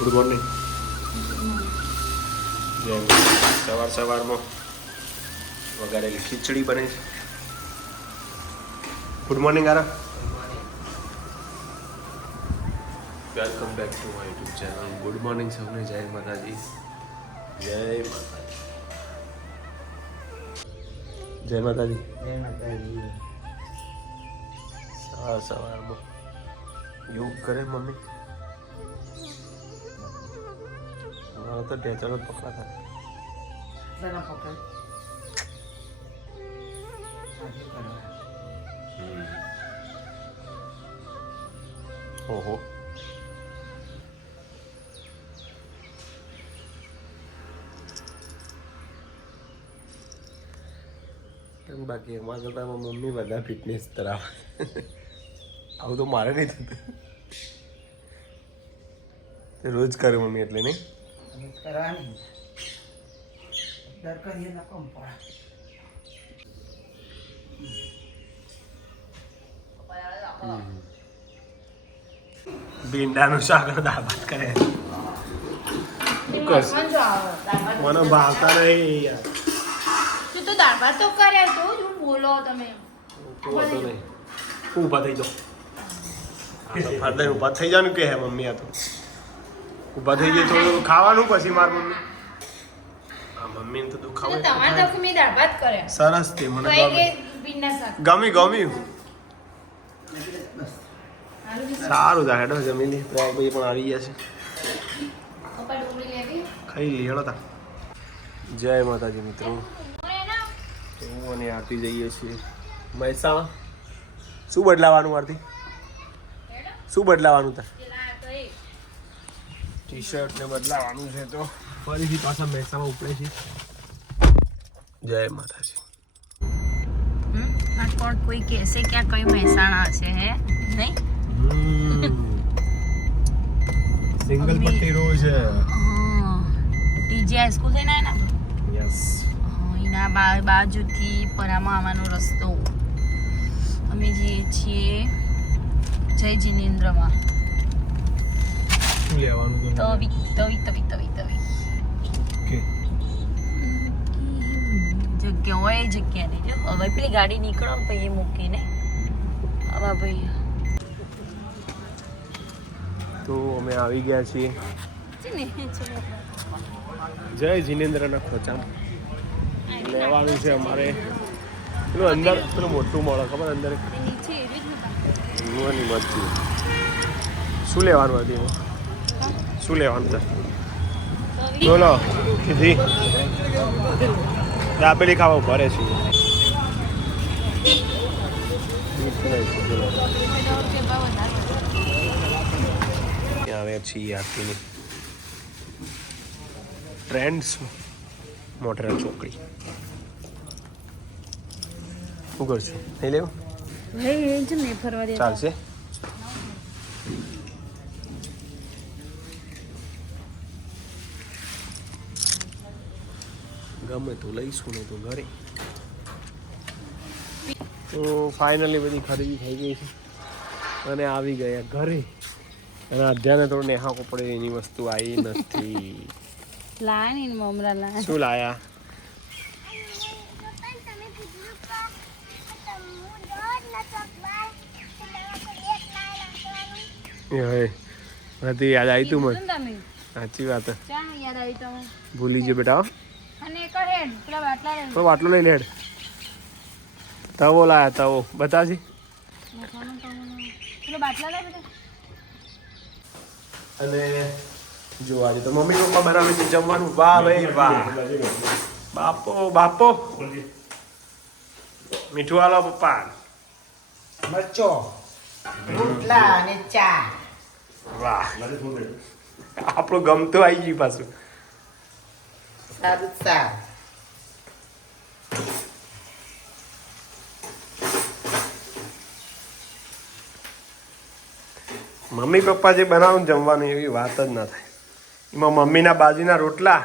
Good morning જેમ સવાર સવારમાં વગાડેલી ખીચડી બને છે. Good morning Arrah welcome back to my YouTube channel good morning સૌને. જય માતાજી. જય માતાજી. જય માતાજી. સવાર સવારમાં યોગ કરે મમ્મી? મારા તો ટેચર જ પકડાતા થાય pokok. ઓહો બાકી એમાં કરતા મમ્મી બધા ફિટનેસ ધરાવે આવું તો મારે નહીં થતું તે રોજ કરે મમ્મી એટલે નહીં Dar kan yan ako pa. ભીંડાનું દાળ ભાત કરે. મને ભાવતા નહીં યાર. તું તો દાળ ભાત તો કર્યા તો હું બોલો તમે. ઊભા થઈ જાઉં ફાટલે ઊભા થઈ જવાનું કે હે મમ્મી આ તો ઊભા થઈ જાય થોડું ખાવાનું પછી માર મમ્મી. મમ્મી તો તો દુખાવો તમારે તો મેં દાળ ભાત કરે. સરસ તે મને ગમી. ગમી ગમી. સારું તા હેડો જમી લે ભાઈ પણ આવી ગયા છે. પપ્પા ડુંગળી લેવી ખાઈ લે હેડો તા. જય માતાજી મિત્રો. હું અને આરતી જઈએ છીએ. મહેસાણા. શું બદલાવાનું આરતી? શું બદલાવાનું તા પેલા તો એ ટી શર્ટ ને બદલાવાનું છે તો. ફરીથી પાછા મહેસામાં ઉપડે છે. જય માતાજી. કોણ કોઈ કહેશે કે આ કઈ મહેસાણા છે હે? નહીં? સિંગલ. પટ્ટી રોજ હા. ટીજે હાઈસ્કૂલ થઈને ને? યસ એના બાજુથી પરામાં આવવાનો રસ્તો. અમે જઈએ છીએ જય જિનેન્દ્રમાં. શું લેવાનું તો તવી તવી તવી તવી તવી ઓકે જગ્યા હોય એ જગ્યા નહીં જો હવે પેલી ગાડી નીકળો પછી એ મૂકીને આવા ભાઈ તો અમે આવી ગયા છીએ જય જીનેન્દ્રના ખોચામ લેવાનું છે અમારે પેલું અંદર પેલું મોટું મળે ખબર અંદર શું લેવાનું હતું એમાં શું લેવાનું તવી બોલો કીધી દાબેલી ખાવા ઊભા રહે છે આવે છીએ આરતીની ટ્રેન્ડ્સ મોટરા ચોકડી શું કરશું નહીં લેવું ચાલશે ગમે તો લઈશું ને તો ઘરે. તો ફાઇનલી બધી ખરીદી થઈ ગઈ છે. અને આવી ગયા ઘરે. અને અધ્યાને થોડું નેહા પડે એની વસ્તુ આવી નથી. લાય ને મમરા લાય? શું લાયા? નથી યાદ આવી તું મને. સાચી વાત ભૂલી જ બેટા પેલા બાટલા લઈ તો બાટલો લઈ લેડ તવો લાયા તવો. બધા. અને જો આજે તો મમ્મી પપ્પા બનાવે છે જમવાનું. વાહ ભાઈ વાહ. બાપો બાપો. મીઠું આલો પપ્પા. મરચો રોટલા અને ચા. વાહ. આપણું ગમતું આવી ગયું પાછું. Salut sa. મમ્મી પપ્પા જે બનાવું જમવાની એવી વાત જ ના થાય. એમાં મમ્મીના બાજુના રોટલા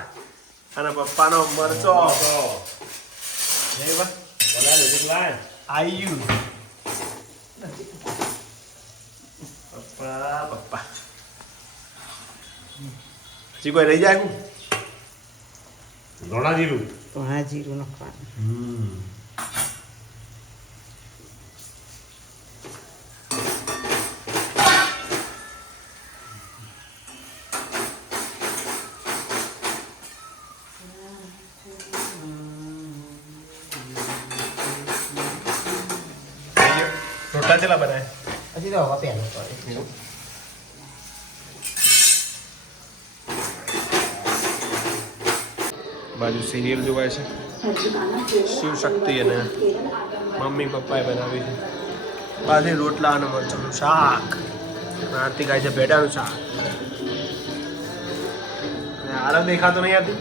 અને પપ્પાનો મરચો. આયુ. પપ્પા પપ્પા. હજી કોઈ રહી જાય? કું ધોળા જીરું ધોણા જીરું નાખવાનું રોટલા ચેલા બનાય હજી તો હવે પહેલું પડે બાજુ સિરિયલ જોવાય છે. શિવ શક્તિ અને મમ્મી પપ્પાએ બનાવી છે. બાજુ રોટલા અને મરચાંનું શાક. આરતી ગાય છે ભેટાનું શાક. આરો દેખાતો નહીં આરતી?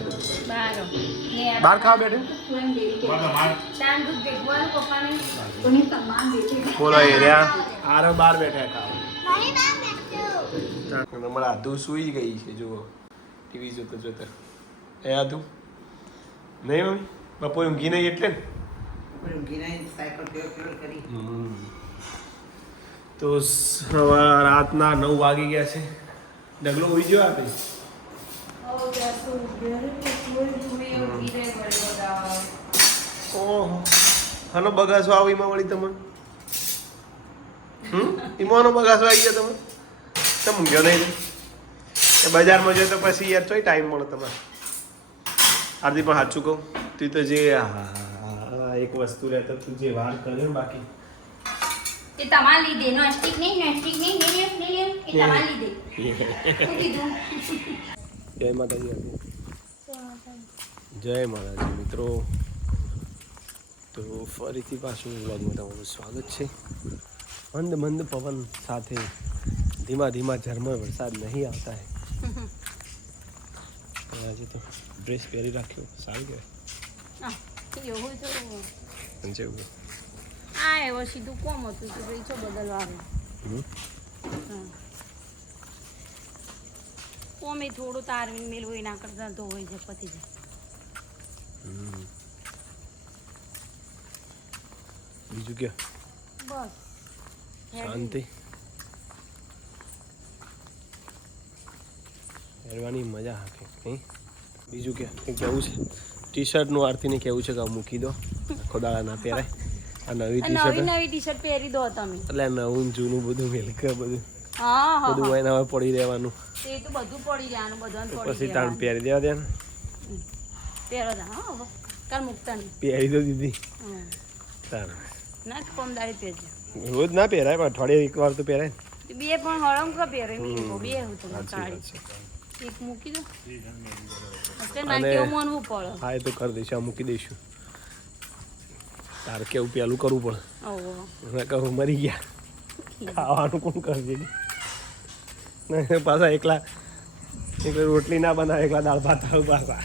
બહાર ખાવા બેઠે? બોલો એ રહ્યા. આરો બહાર બેઠા ખાવા. હમણાં આધુ સુઈ ગઈ છે જુઓ. ટીવી જોતા જોતા. એ આધુ? નહીં મમ્મી? બપોરે ઊંઘી નહીં એટલે ને? તો સવાર રાતના નવ વાગી ગયા છે. ડગલો હોઈ ગયો આપે? ઓહો. આનો બગાસો આવો એમાં વળી તમે હમ? એમાંનો બગાસો આવી ગયો તમે તમે ઊંઘ્યો નહીં એ બજારમાં જોઈએ તો પછી યાર તોય ટાઈમ મળે તમારે. આરતી પણ સાચું કહું તું તો જે આ એક વસ્તુ લેતો તું જે વાર કર્યો બાકી. એ તમાર લીધે. નોસ્ટિક નહીં નોસ્ટિક નહીં નહીં નહીં એ તમાર લીધે. જય માતાજી જય માતાજી મિત્રો. તો ફરીથી પાછું વ્લોગમાં તમારું સ્વાગત છે. મંદ મંદ પવન સાથે ધીમા ધીમા ઝરમર વરસાદ નહીં આવતા હે. આજે તો ડ્રેસ પહેરી રાખ્યો. સારું કહેવાય. એવું તો જેવું આ એવો? સીધું કોમ હતું કે ભાઈ છો બદલવાનું. કોમે થોડું તારવીને મેળવું એના કરતા તો હોય છે પતી જાય. બીજું કે બસ. શાંતિ. પહેરવાની મજા હાકે નહીં બીજું કે કેવું છે? ટી શર્ટનું આરતીને કેવું છે કે મૂકી દો? આખો દાડા ના પહેરાય. આ નવી ટી શર્ટ નવી ટી શર્ટ પહેરી દો તમે. એટલે નવું જૂનું બધું મિલકે બધું. બધું હોય હવે પડી રહેવાનું. એ તો બધું પડી જવાનું બધું પડી પછી તાણ પહેરી દેવા દે ને. પહેરો દા હા કાલ મૂકતા નહીં. પહેરી દો દીદી. તાણ. ના કોમદારી પહેરજો. રોજ ના પહેરાય પણ અઠવાડિયે એક વાર તો પહેરાય બે પણ હળમ કા પહેરે બે હું તો કાઢી. એક મૂકી દો. અને- કેવું માનવું પડે. હા એ તો કરી દઈશું આ મૂકી દઈશું. તારે કેવું પેલું કરવું પડે. કહું મરી ગયા. ખાવાનું કોણ કરજે નહીં પાછા એકલા એકલા રોટલી ના બનાવે એકલા દાળ ભાત ખાવ પાછા.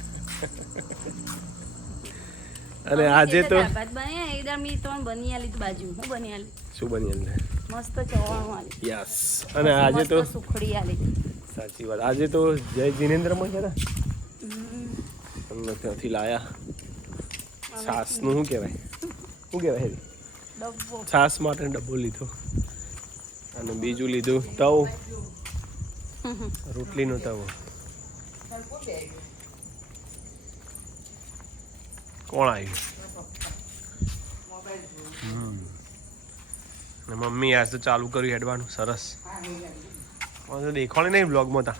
અને આજે તો ભાત બન્યા મેં તમને બની આલી બાજુ. હું બની આલી શું બની મસ્ત ચવાણું આલી યસ. અને આજે તો સુખડી આલી. સાચી વાત. આજે તો જય જીનેન્દ્રમાં છે ને. ત્યાંથી લાયા. છાસનું શું કહેવાય? શું કહેવાય એરી? છાસ માટે ડબ્બો લીધો. અને બીજું લીધું તવ. રોટલીનો તવો. કોણ આવ્યું? મમ્મી આજ તો ચાલુ કર્યું હેડવાનું. સરસ. મને તો દેખાણી નહીં બ્લોગમાં તા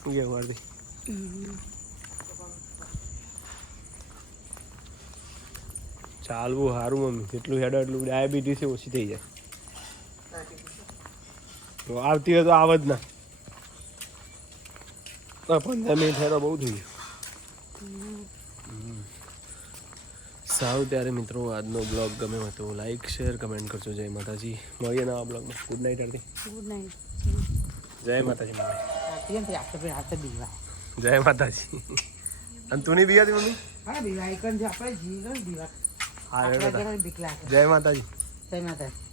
શું કેવું હાર્દિક ચાલવું સારું મમ્મી. જેટલું હેડો એટલું ડાયાબિટીસ ઓછી થઈ જાય. તો આવતી હોય તો આવ જ ના. આ પંદર મિનિટ થાય તો બહુ થઈ ગયું. સારું ત્યારે મિત્રો આજનો બ્લોગ ગમે હતો લાઈક શેર કમેન્ટ કરજો. જય માતાજી. મળીએ નવા બ્લોગમાં. Good night Aarti good night જય માતાજી મમ્મી. જય માતાજી. અને તું નહીં બીવાતી મમ્મી? હા બીવા એક આપણે જીવ બીવા જય માતાજી. જય માતાજી.